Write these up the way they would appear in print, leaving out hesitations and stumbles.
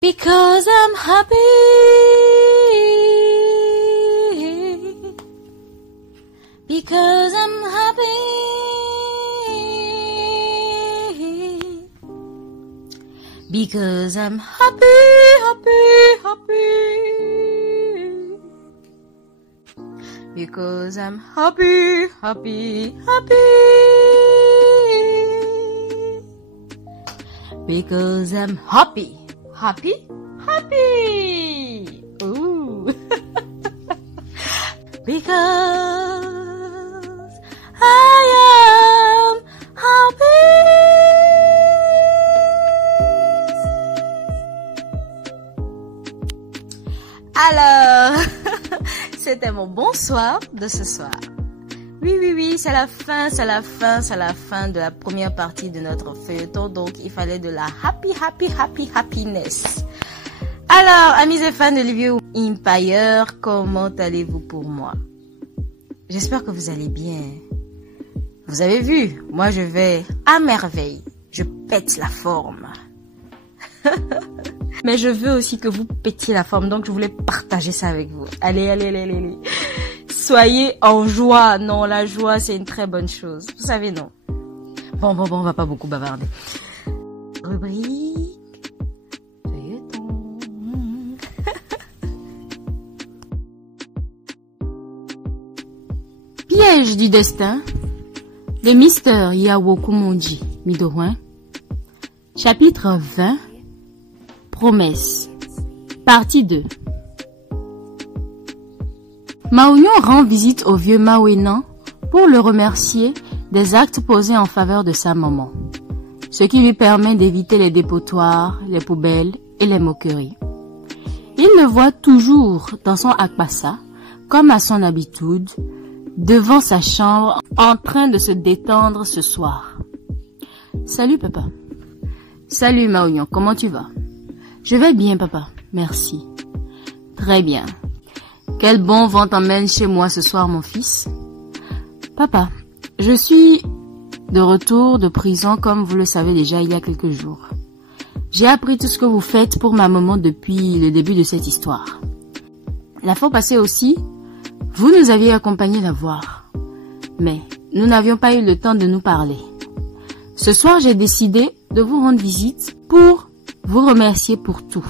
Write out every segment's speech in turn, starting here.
Because I'm happy. Because I'm happy. Because I'm happy, happy, happy. Because I'm happy, happy, happy. Because I'm happy. Happy? Happy! Ooh! Because I am happy! Alors, c'était mon bonsoir de ce soir. Oui, c'est la fin de la première partie de notre feuilleton, donc il fallait de la happiness. Alors, amis et fans de Liviu Empire, comment allez-vous pour moi? J'espère que vous allez bien. Vous avez vu, moi je vais à merveille, je pète la forme. Mais je veux aussi que vous pétiez la forme, donc je voulais partager ça avec vous. Allez. Soyez en joie. Non, la joie, c'est une très bonne chose. Vous savez, non. Bon, on va pas beaucoup bavarder. Rubrique. Feuilleton. Piège du destin. De Mr. Yao Kumonji Midorouin. Chapitre 20. Promesse. Partie 2. Maounion rend visite au vieux Maouénan pour le remercier des actes posés en faveur de sa maman, ce qui lui permet d'éviter les dépotoirs, les poubelles et les moqueries. Il le voit toujours dans son akpassa, comme à son habitude, devant sa chambre en train de se détendre ce soir. Salut papa. Salut Maounion, comment tu vas? Je vais bien papa, merci. Très bien. Quel bon vent t'emmène chez moi ce soir, mon fils? Papa, je suis de retour de prison comme vous le savez déjà il y a quelques jours. J'ai appris tout ce que vous faites pour ma maman depuis le début de cette histoire. La fois passée aussi, vous nous aviez accompagnés la voir. Mais nous n'avions pas eu le temps de nous parler. Ce soir, j'ai décidé de vous rendre visite pour vous remercier pour tout.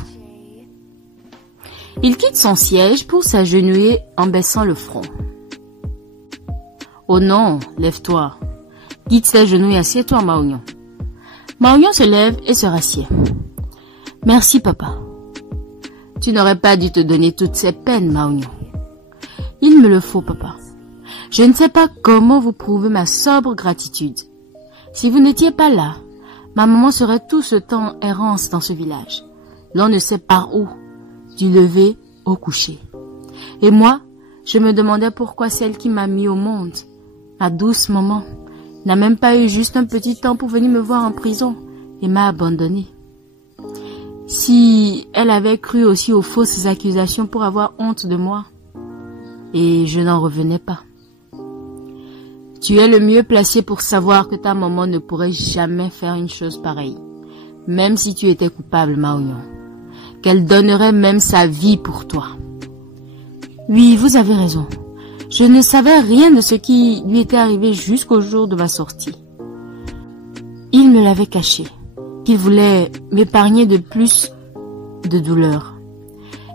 Il quitte son siège pour s'agenouiller en baissant le front. Oh non, lève-toi. Quitte tes genoux et assieds-toi, Maounion. Maounion se lève et se rassied. Merci, papa. Tu n'aurais pas dû te donner toutes ces peines, Maounion. Il me le faut, papa. Je ne sais pas comment vous prouver ma sobre gratitude. Si vous n'étiez pas là, ma maman serait tout ce temps en errance dans ce village. L'on ne sait par où. Du lever au coucher. Et moi, je me demandais pourquoi celle qui m'a mis au monde, ma douce maman, n'a même pas eu juste un petit temps pour venir me voir en prison et m'a abandonnée. Si elle avait cru aussi aux fausses accusations pour avoir honte de moi, et je n'en revenais pas. Tu es le mieux placé pour savoir que ta maman ne pourrait jamais faire une chose pareille, même si tu étais coupable, Maounion. Qu'elle donnerait même sa vie pour toi. Oui, vous avez raison. Je ne savais rien de ce qui lui était arrivé jusqu'au jour de ma sortie. Il me l'avait caché, qu'il voulait m'épargner de plus de douleur.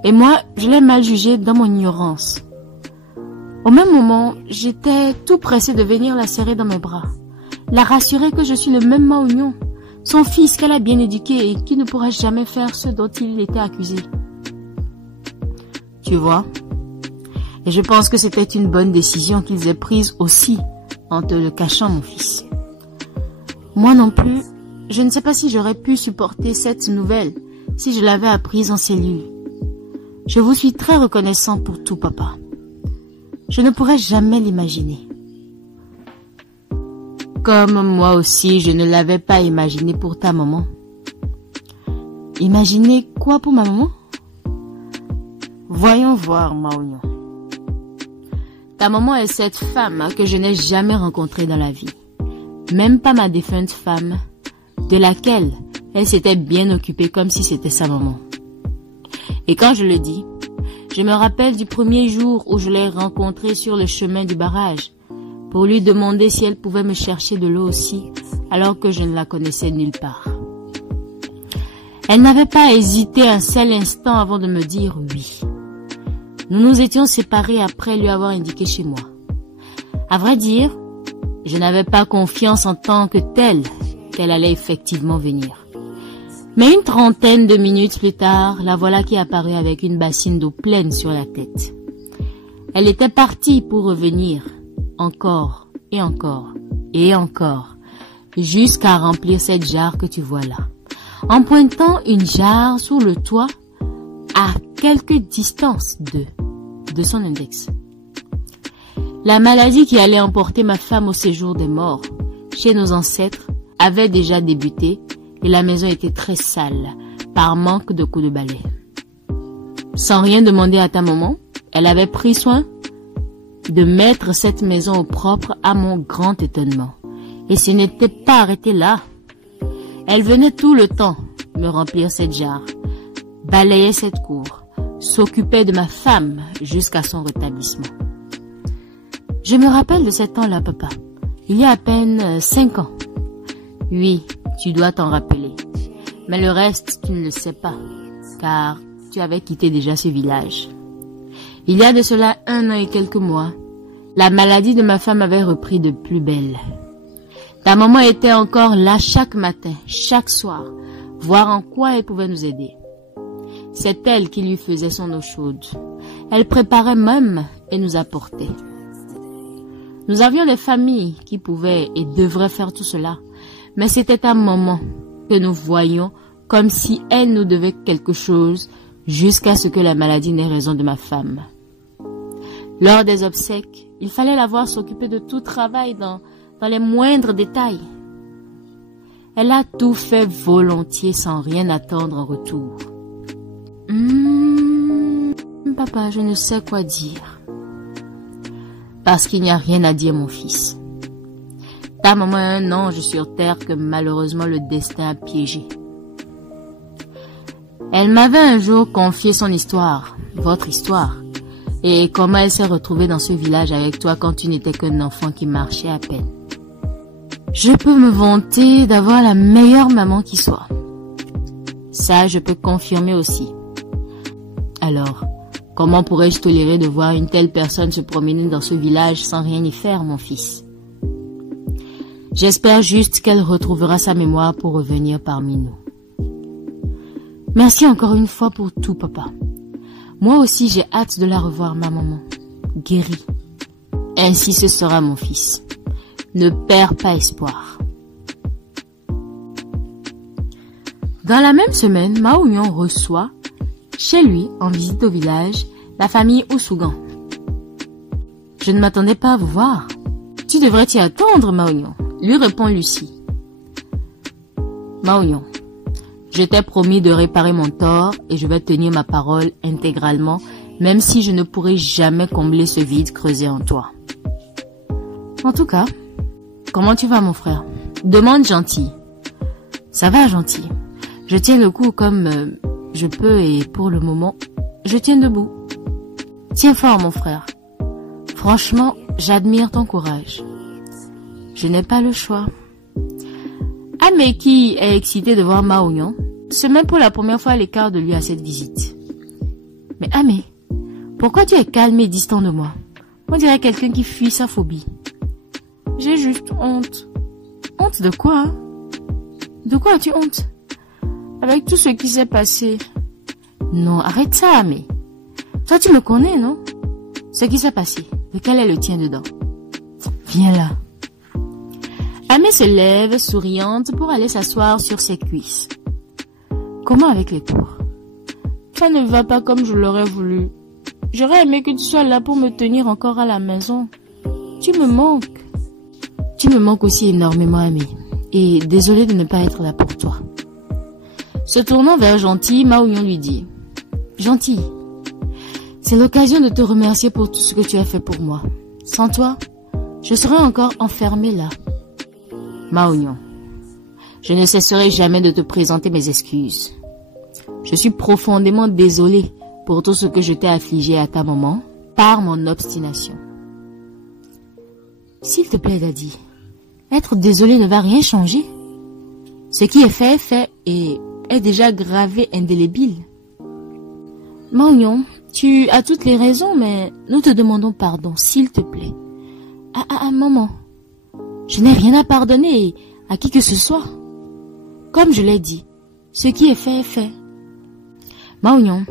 Et moi, je l'ai mal jugé dans mon ignorance. Au même moment, j'étais tout pressé de venir la serrer dans mes bras, la rassurer que je suis le même Maounion, son fils qu'elle a bien éduqué et qui ne pourra jamais faire ce dont il était accusé. Tu vois? Et je pense que c'était une bonne décision qu'ils aient prise aussi en te le cachant, mon fils. Moi non plus, je ne sais pas si j'aurais pu supporter cette nouvelle si je l'avais apprise en cellule. Je vous suis très reconnaissant pour tout, papa. Je ne pourrais jamais l'imaginer. Comme moi aussi, je ne l'avais pas imaginé pour ta maman. Imaginer quoi pour ma maman? Voyons voir, Maounion. Ta maman est cette femme que je n'ai jamais rencontrée dans la vie. Même pas ma défunte femme, de laquelle elle s'était bien occupée comme si c'était sa maman. Et quand je le dis, je me rappelle du premier jour où je l'ai rencontrée sur le chemin du barrage pour lui demander si elle pouvait me chercher de l'eau aussi, alors que je ne la connaissais nulle part. Elle n'avait pas hésité un seul instant avant de me dire oui. Nous nous étions séparés après lui avoir indiqué chez moi. À vrai dire, je n'avais pas confiance en tant que telle qu'elle allait effectivement venir. Mais une trentaine de minutes plus tard, la voilà qui apparut avec une bassine d'eau pleine sur la tête. Elle était partie pour revenir, encore et encore et encore, jusqu'à remplir cette jarre que tu vois là, en pointant une jarre sur le toit à quelque distance de son index. La maladie qui allait emporter ma femme au séjour des morts, chez nos ancêtres, avait déjà débuté et la maison était très sale, par manque de coups de balai. Sans rien demander à ta maman, elle avait pris soin de mettre cette maison au propre à mon grand étonnement. Et ce n'était pas arrêté là. Elle venait tout le temps me remplir cette jarre, balayait cette cour, s'occupait de ma femme jusqu'à son rétablissement. Je me rappelle de ce temps-là, papa. Il y a à peine 5 ans. Oui, tu dois t'en rappeler. Mais le reste, tu ne le sais pas, car tu avais quitté déjà ce village. Il y a de cela 1 an et quelques mois, la maladie de ma femme avait repris de plus belle. Ta maman était encore là chaque matin, chaque soir, voir en quoi elle pouvait nous aider. C'est elle qui lui faisait son eau chaude. Elle préparait même et nous apportait. Nous avions des familles qui pouvaient et devraient faire tout cela, mais c'était ta maman que nous voyions comme si elle nous devait quelque chose jusqu'à ce que la maladie n'ait raison de ma femme. Lors des obsèques, il fallait la voir s'occuper de tout travail dans les moindres détails. Elle a tout fait volontiers sans rien attendre en retour. Papa, je ne sais quoi dire. Parce qu'il n'y a rien à dire, mon fils. Ta maman est un ange sur terre que malheureusement le destin a piégé. Elle m'avait un jour confié son histoire, votre histoire, et comment elle s'est retrouvée dans ce village avec toi quand tu n'étais qu'un enfant qui marchait à peine. Je peux me vanter d'avoir la meilleure maman qui soit. Ça, je peux confirmer aussi. Alors, comment pourrais-je tolérer de voir une telle personne se promener dans ce village sans rien y faire, mon fils? J'espère juste qu'elle retrouvera sa mémoire pour revenir parmi nous. Merci encore une fois pour tout, papa. Moi aussi, j'ai hâte de la revoir, ma maman, guérie. Ainsi ce sera, mon fils. Ne perds pas espoir. Dans la même semaine, Mao Yon reçoit, chez lui, en visite au village, la famille Oussougan. Je ne m'attendais pas à vous voir. Tu devrais t'y attendre, Mao Yon, lui répond Lucie. Mao Yon, je t'ai promis de réparer mon tort et je vais tenir ma parole intégralement, même si je ne pourrai jamais combler ce vide creusé en toi. En tout cas, comment tu vas, mon frère? Demande Gentil. Ça va, Gentil. Je tiens le coup comme je peux et pour le moment, je tiens debout. Tiens fort, mon frère. Franchement, j'admire ton courage. Je n'ai pas le choix. Amé, qui est excité de voir Mao Yon, se met pour la première fois à l'écart de lui à cette visite. Mais Amé, pourquoi tu es calme et distant de moi? On dirait quelqu'un qui fuit sa phobie. J'ai juste honte. Honte de quoi, hein? De quoi as-tu honte? Avec tout ce qui s'est passé. Non, arrête ça, Amé. Toi, tu me connais, non? Ce qui s'est passé, lequel est le tien dedans? Viens là. Amé se lève, souriante, pour aller s'asseoir sur ses cuisses. Comment avec les cours? Ça ne va pas comme je l'aurais voulu. J'aurais aimé que tu sois là pour me tenir encore à la maison. Tu me manques. Tu me manques aussi énormément, Amé. Et désolé de ne pas être là pour toi. Se tournant vers Gentil, Mao Yon lui dit: Gentil, c'est l'occasion de te remercier pour tout ce que tu as fait pour moi. Sans toi, je serais encore enfermée là. Mao Yon, je ne cesserai jamais de te présenter mes excuses. Je suis profondément désolée pour tout ce que je t'ai affligé à ta maman par mon obstination. S'il te plaît, Daddy, être désolé ne va rien changer. Ce qui est fait et est déjà gravé indélébile. Maounion, tu as toutes les raisons, mais nous te demandons pardon, s'il te plaît. Maman, je n'ai rien à pardonner à qui que ce soit. Comme je l'ai dit, ce qui est fait est fait. Maounion,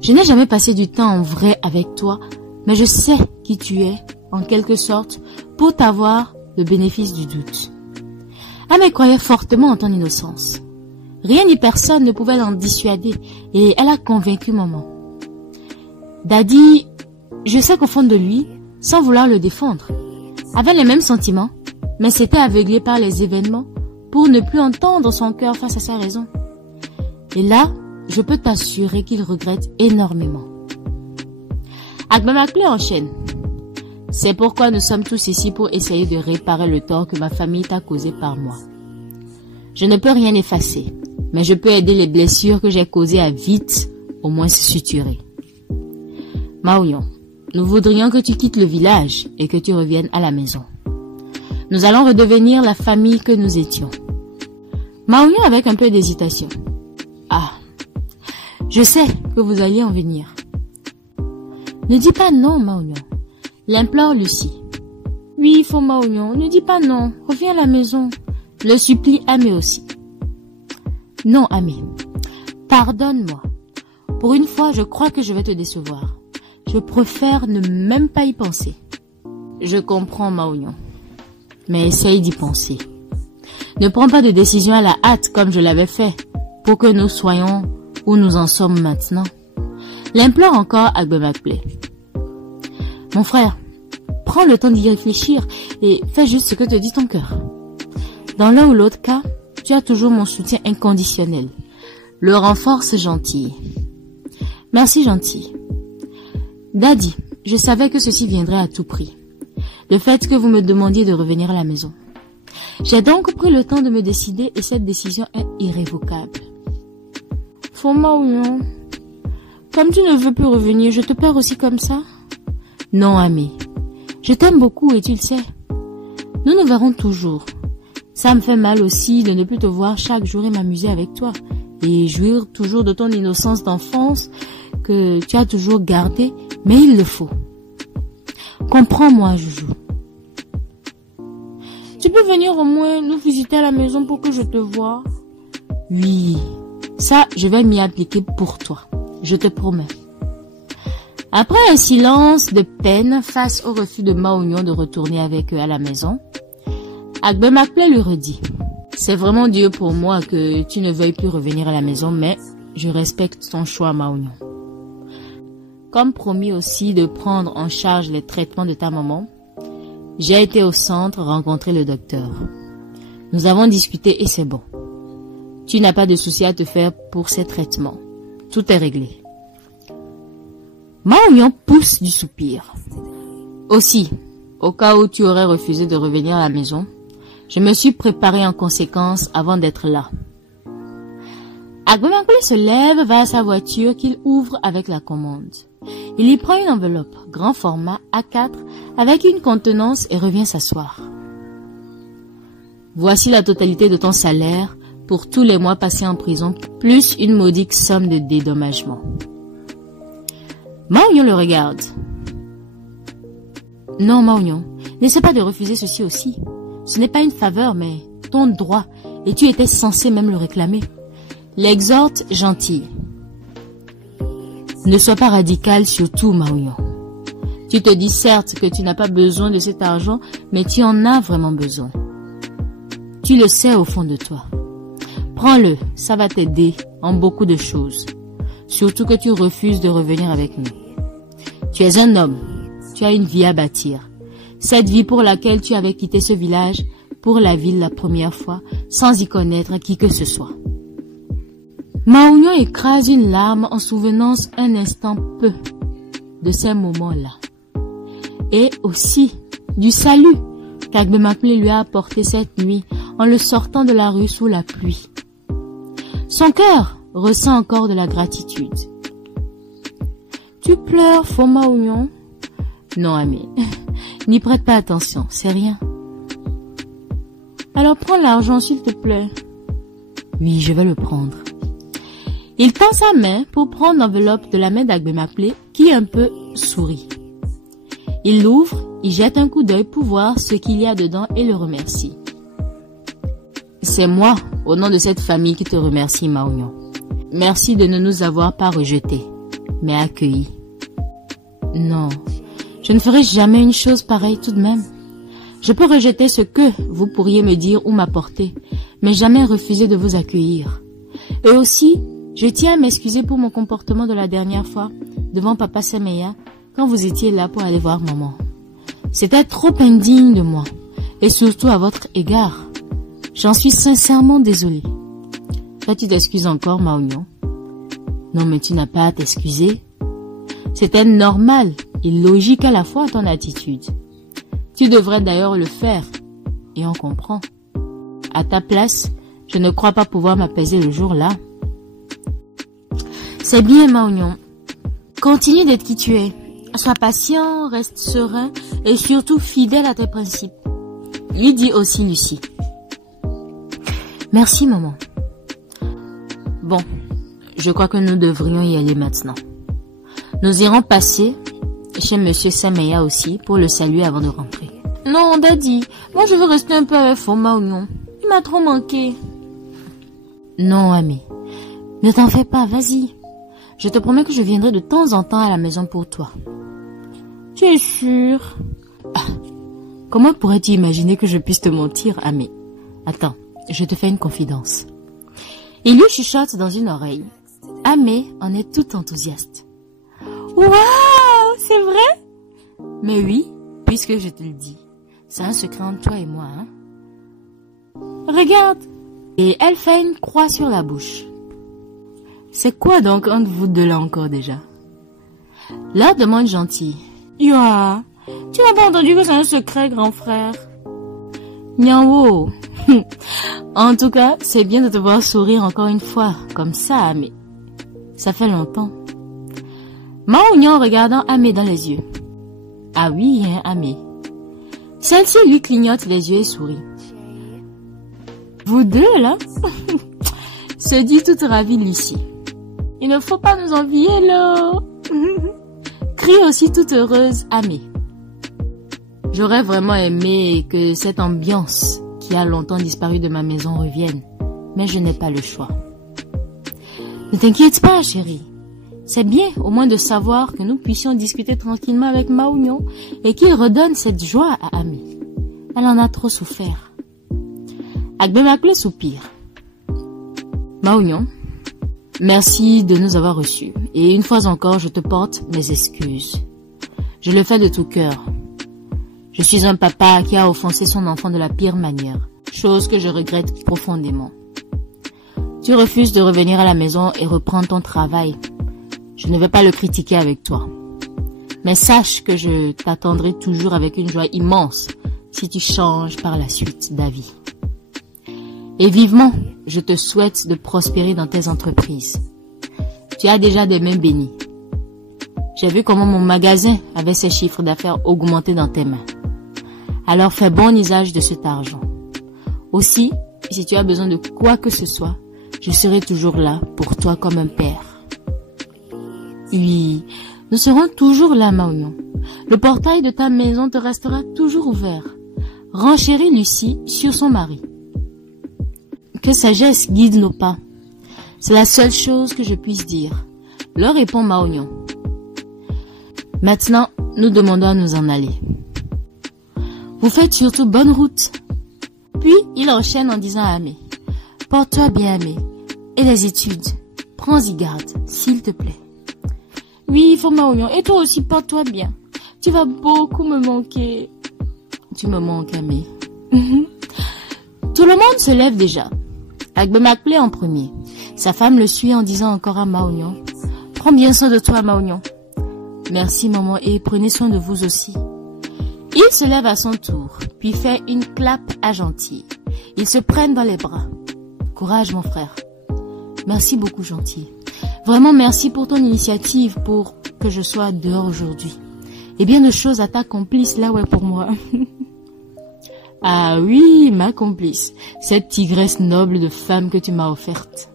je n'ai jamais passé du temps en vrai avec toi, mais je sais qui tu es, en quelque sorte, pour t'avoir le bénéfice du doute. Elle croyait fortement en ton innocence. Rien ni personne ne pouvait l'en dissuader et elle a convaincu maman. Daddy, je sais qu'au fond de lui, sans vouloir le défendre, avait les mêmes sentiments, mais s'était aveuglé par les événements pour ne plus entendre son cœur face à sa raison. Et là, je peux t'assurer qu'il regrette énormément. Agbemakple enchaîne. C'est pourquoi nous sommes tous ici pour essayer de réparer le tort que ma famille t'a causé par moi. Je ne peux rien effacer, mais je peux aider les blessures que j'ai causées à vite, au moins se suturer. Maounion, nous voudrions que tu quittes le village et que tu reviennes à la maison. Nous allons redevenir la famille que nous étions. Maounion avec un peu d'hésitation. Je sais que vous alliez en venir. Ne dis pas non, Maounion. L'implore Lucie. Oui, il faut Maounion, ne dis pas non, reviens à la maison. Le supplie Amé aussi. Non, Amé, pardonne-moi. Pour une fois, je crois que je vais te décevoir. Je préfère ne même pas y penser. Je comprends, Maounion, mais essaye d'y penser. Ne prends pas de décision à la hâte comme je l'avais fait, pour que nous soyons où nous en sommes maintenant. L'implore encore Agbemakple. Mon frère, prends le temps d'y réfléchir et fais juste ce que te dit ton cœur. Dans l'un ou l'autre cas, tu as toujours mon soutien inconditionnel. Le renforce gentil. Merci gentil. Daddy, je savais que ceci viendrait à tout prix. Le fait que vous me demandiez de revenir à la maison. J'ai donc pris le temps de me décider et cette décision est irrévocable. Faut Maounion. Comme tu ne veux plus revenir, je te perds aussi comme ça? Non, Amé. Je t'aime beaucoup et tu le sais. Nous nous verrons toujours. Ça me fait mal aussi de ne plus te voir chaque jour et m'amuser avec toi. Et jouir toujours de ton innocence d'enfance que tu as toujours gardée, mais il le faut. Comprends-moi, Joujou. Tu peux venir au moins nous visiter à la maison pour que je te voie? Oui, ça, je vais m'y appliquer pour toi. Je te promets. Après un silence de peine face au refus de Maounion de retourner avec eux à la maison, Agbemakple lui redit. C'est vraiment Dieu pour moi que tu ne veuilles plus revenir à la maison, mais je respecte ton choix, Maounion. Comme promis aussi de prendre en charge les traitements de ta maman, j'ai été au centre rencontrer le docteur. Nous avons discuté et c'est bon. Tu n'as pas de souci à te faire pour ces traitements. Tout est réglé. Maounion pousse du soupir. Aussi, au cas où tu aurais refusé de revenir à la maison, je me suis préparé en conséquence avant d'être là. Agbemakple se lève, va à sa voiture qu'il ouvre avec la commande. Il y prend une enveloppe, grand format A4, avec une contenance et revient s'asseoir. Voici la totalité de ton salaire pour tous les mois passés en prison, plus une modique somme de dédommagement. Maounion le regarde. Non, Maounion, n'essaie pas de refuser ceci aussi. Ce n'est pas une faveur, mais ton droit, et tu étais censé même le réclamer. L'exhorte gentil. Ne sois pas radical, surtout, Maounion. Tu te dis certes que tu n'as pas besoin de cet argent, mais tu en as vraiment besoin. Tu le sais au fond de toi. Prends-le, ça va t'aider en beaucoup de choses. Surtout que tu refuses de revenir avec nous. Tu es un homme, tu as une vie à bâtir. Cette vie pour laquelle tu avais quitté ce village, pour la ville la première fois, sans y connaître qui que ce soit. Maounion écrase une larme en souvenance un instant peu de ces moments-là. Et aussi du salut qu'Agbemakple lui a apporté cette nuit en le sortant de la rue sous la pluie. Son cœur ressent encore de la gratitude. Tu pleures, faux Maounion? Non, Amé, n'y prête pas attention, c'est rien. Alors prends l'argent, s'il te plaît. Oui, je vais le prendre. Il tend sa main pour prendre l'enveloppe de la main d'Agbemaklé qui un peu sourit. Il l'ouvre, il jette un coup d'œil pour voir ce qu'il y a dedans et le remercie. C'est moi, au nom de cette famille, qui te remercie, Maounion. Merci de ne nous avoir pas rejetés, mais accueillis. Non, je ne ferai jamais une chose pareille tout de même. Je peux rejeter ce que vous pourriez me dire ou m'apporter, mais jamais refuser de vous accueillir. Et aussi, je tiens à m'excuser pour mon comportement de la dernière fois devant Papa Semeya quand vous étiez là pour aller voir maman. C'était trop indigne de moi, et surtout à votre égard. J'en suis sincèrement désolée. Là, tu t'excuses encore, Maounion? Non, mais tu n'as pas à t'excuser. C'était normal et logique à la fois ton attitude. Tu devrais d'ailleurs le faire, et on comprend. À ta place, je ne crois pas pouvoir m'apaiser le jour-là. C'est bien, Maounion. Continue d'être qui tu es. Sois patient, reste serein et surtout fidèle à tes principes. Lui dit aussi Lucie. Merci, maman. Bon, je crois que nous devrions y aller maintenant. Nous irons passer chez Monsieur Semeya aussi pour le saluer avant de rentrer. Non, Daddy, moi je veux rester un peu avec Faux Maounion. Il m'a trop manqué. Non, Amé, ne t'en fais pas, vas-y. Je te promets que je viendrai de temps en temps à la maison pour toi. Tu es sûr? Comment pourrais-tu imaginer que je puisse te mentir, Amé? Attends, je te fais une confidence. Il lui chuchote dans une oreille. Amé en est tout enthousiaste. Waouh, c'est vrai? Mais oui, puisque je te le dis. C'est un secret entre toi et moi, hein? Regarde! Et elle fait une croix sur la bouche. C'est quoi donc entre vous deux là encore déjà? Là demande gentil. Yoa, tu n'as pas entendu que c'est un secret, grand frère? Nyanwo. En tout cas, c'est bien de te voir sourire encore une fois, comme ça, Amé. Ça fait longtemps. Maounion regardant Amé dans les yeux. Ah oui, hein, Amé. Celle-ci lui clignote les yeux et sourit. Vous deux, là? Se dit toute ravie Lucie. Il ne faut pas nous envier, là. Crie aussi toute heureuse Amé. J'aurais vraiment aimé que cette ambiance qui a longtemps disparu de ma maison revienne, mais je n'ai pas le choix. Ne t'inquiète pas, chérie. C'est bien au moins de savoir que nous puissions discuter tranquillement avec Maounion et qu'il redonne cette joie à Amé. Elle en a trop souffert. Agbemaklé soupire. Maounion, merci de nous avoir reçus. Et une fois encore, je te porte mes excuses. Je le fais de tout cœur. Je suis un papa qui a offensé son enfant de la pire manière, chose que je regrette profondément. Tu refuses de revenir à la maison et reprendre ton travail. Je ne vais pas le critiquer avec toi. Mais sache que je t'attendrai toujours avec une joie immense si tu changes par la suite d'avis. Et vivement, je te souhaite de prospérer dans tes entreprises. Tu as déjà des mains bénies. J'ai vu comment mon magasin avait ses chiffres d'affaires augmentés dans tes mains. Alors fais bon usage de cet argent. Aussi, si tu as besoin de quoi que ce soit, je serai toujours là pour toi comme un père. Oui, nous serons toujours là, Maounion. Le portail de ta maison te restera toujours ouvert. Renchérit Lucie sur son mari. Que sagesse guide nos pas. C'est la seule chose que je puisse dire. Leur répond Maounion. Maintenant, nous demandons à nous en aller. Vous faites surtout bonne route. Puis, il enchaîne en disant à Amé. Porte-toi bien, Amé. Et les études, prends-y garde, s'il te plaît. Oui, faut Maounion. Et toi aussi, porte-toi bien. Tu vas beaucoup me manquer. Tu me manques, Amé. Tout le monde se lève déjà. Agbemaklé en premier. Sa femme le suit en disant encore à Maounion. Prends bien soin de toi, Maounion. Merci, maman, et prenez soin de vous aussi. Il se lève à son tour, puis fait une clap à Gentil. Ils se prennent dans les bras. Courage, mon frère. Merci beaucoup, gentil. Vraiment, merci pour ton initiative pour que je sois dehors aujourd'hui. Et bien de choses à ta complice, là, ouais, pour moi. Ah oui, ma complice. Cette tigresse noble de femme que tu m'as offerte.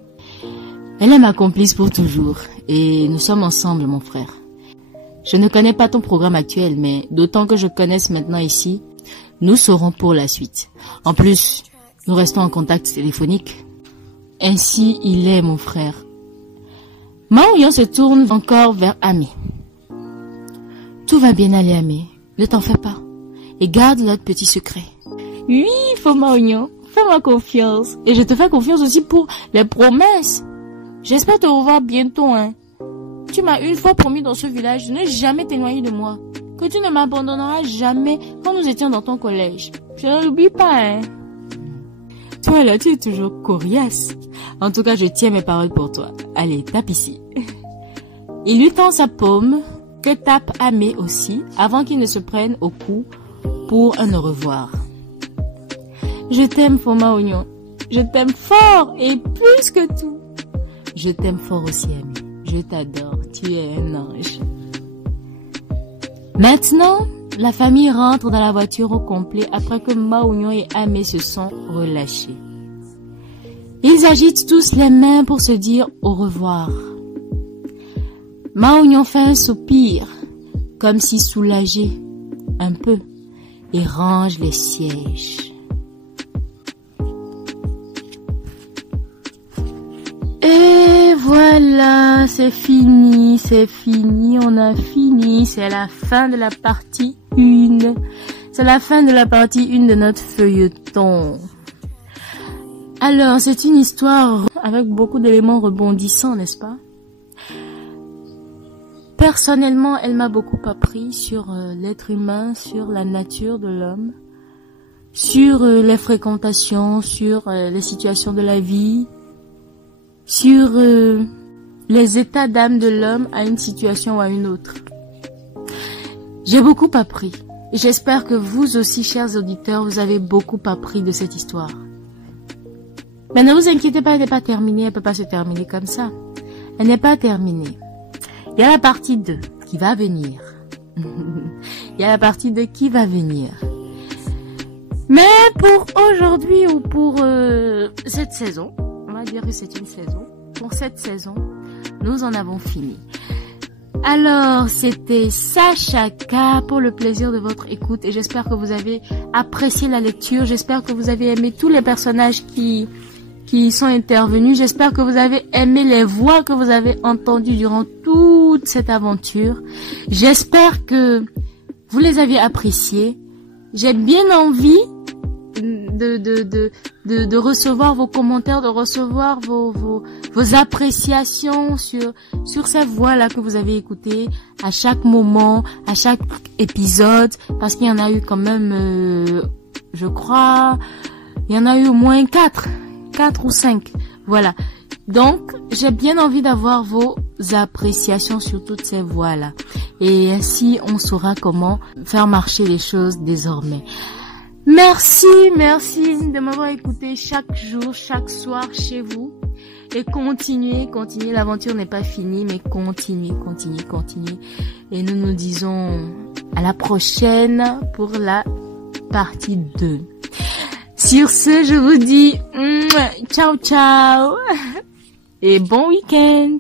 Elle est ma complice pour toujours. Et nous sommes ensemble, mon frère. Je ne connais pas ton programme actuel, mais d'autant que je connaisse maintenant ici, nous saurons pour la suite. En plus, nous restons en contact téléphonique. Ainsi, il est, mon frère. Mao se tourne encore vers Amé. Tout va bien aller, Amé. Ne t'en fais pas. Et garde notre petit secret. Oui, Mao, fais-moi confiance. Et je te fais confiance aussi pour les promesses. J'espère te revoir bientôt, hein. Tu m'as une fois promis dans ce village de ne jamais t'éloigner de moi. Que tu ne m'abandonneras jamais quand nous étions dans ton collège. Je ne l'oublie pas, hein. Toi là, tu es toujours coriace. En tout cas, je tiens mes paroles pour toi. Allez, tape ici. Il lui tend sa paume, que tape Amé aussi, avant qu'il ne se prenne au cou pour un au revoir. Je t'aime, Mao. Je t'aime fort et plus que tout. Je t'aime fort aussi, Amé. Je t'adore. Tu es un ange. Maintenant, la famille rentre dans la voiture au complet après que Mao et Amé se sont relâchés. Ils agitent tous les mains pour se dire au revoir. Mao fait un soupir, comme si soulagé un peu, et range les sièges. Et voilà, c'est fini, on a fini, c'est la fin de la partie 1. C'est la fin de la partie 1 de notre feuilleton. Alors, c'est une histoire avec beaucoup d'éléments rebondissants, n'est-ce pas? Personnellement, elle m'a beaucoup appris sur l'être humain, sur la nature de l'homme, sur les fréquentations, sur les situations de la vie, sur les états d'âme de l'homme à une situation ou à une autre. J'ai beaucoup appris. Et j'espère que vous aussi, chers auditeurs, vous avez beaucoup appris de cette histoire. Mais ne vous inquiétez pas, elle n'est pas terminée, elle ne peut pas se terminer comme ça. Elle n'est pas terminée. Il y a la partie 2 qui va venir. Il y a la partie 2 qui va venir. Mais pour aujourd'hui ou pour cette saison, on va dire que c'est une saison. Pour cette saison, nous en avons fini. Alors, c'était Sacha K pour le plaisir de votre écoute et j'espère que vous avez apprécié la lecture. J'espère que vous avez aimé tous les personnages qui sont intervenus. J'espère que vous avez aimé les voix que vous avez entendues durant toute cette aventure. J'espère que vous les avez appréciées. J'ai bien envie de recevoir vos commentaires, de recevoir vos appréciations sur ces voix-là que vous avez écoutées à chaque moment, à chaque épisode, parce qu'il y en a eu quand même, je crois, il y en a eu au moins 4 ou 5. Voilà. Donc, j'ai bien envie d'avoir vos appréciations sur toutes ces voix-là. Et ainsi, on saura comment faire marcher les choses désormais. Merci de m'avoir écouté chaque jour, chaque soir chez vous. Et continuez. L'aventure n'est pas finie, mais continuez. Et nous nous disons à la prochaine pour la partie 2. Sur ce, je vous dis ciao et bon week-end.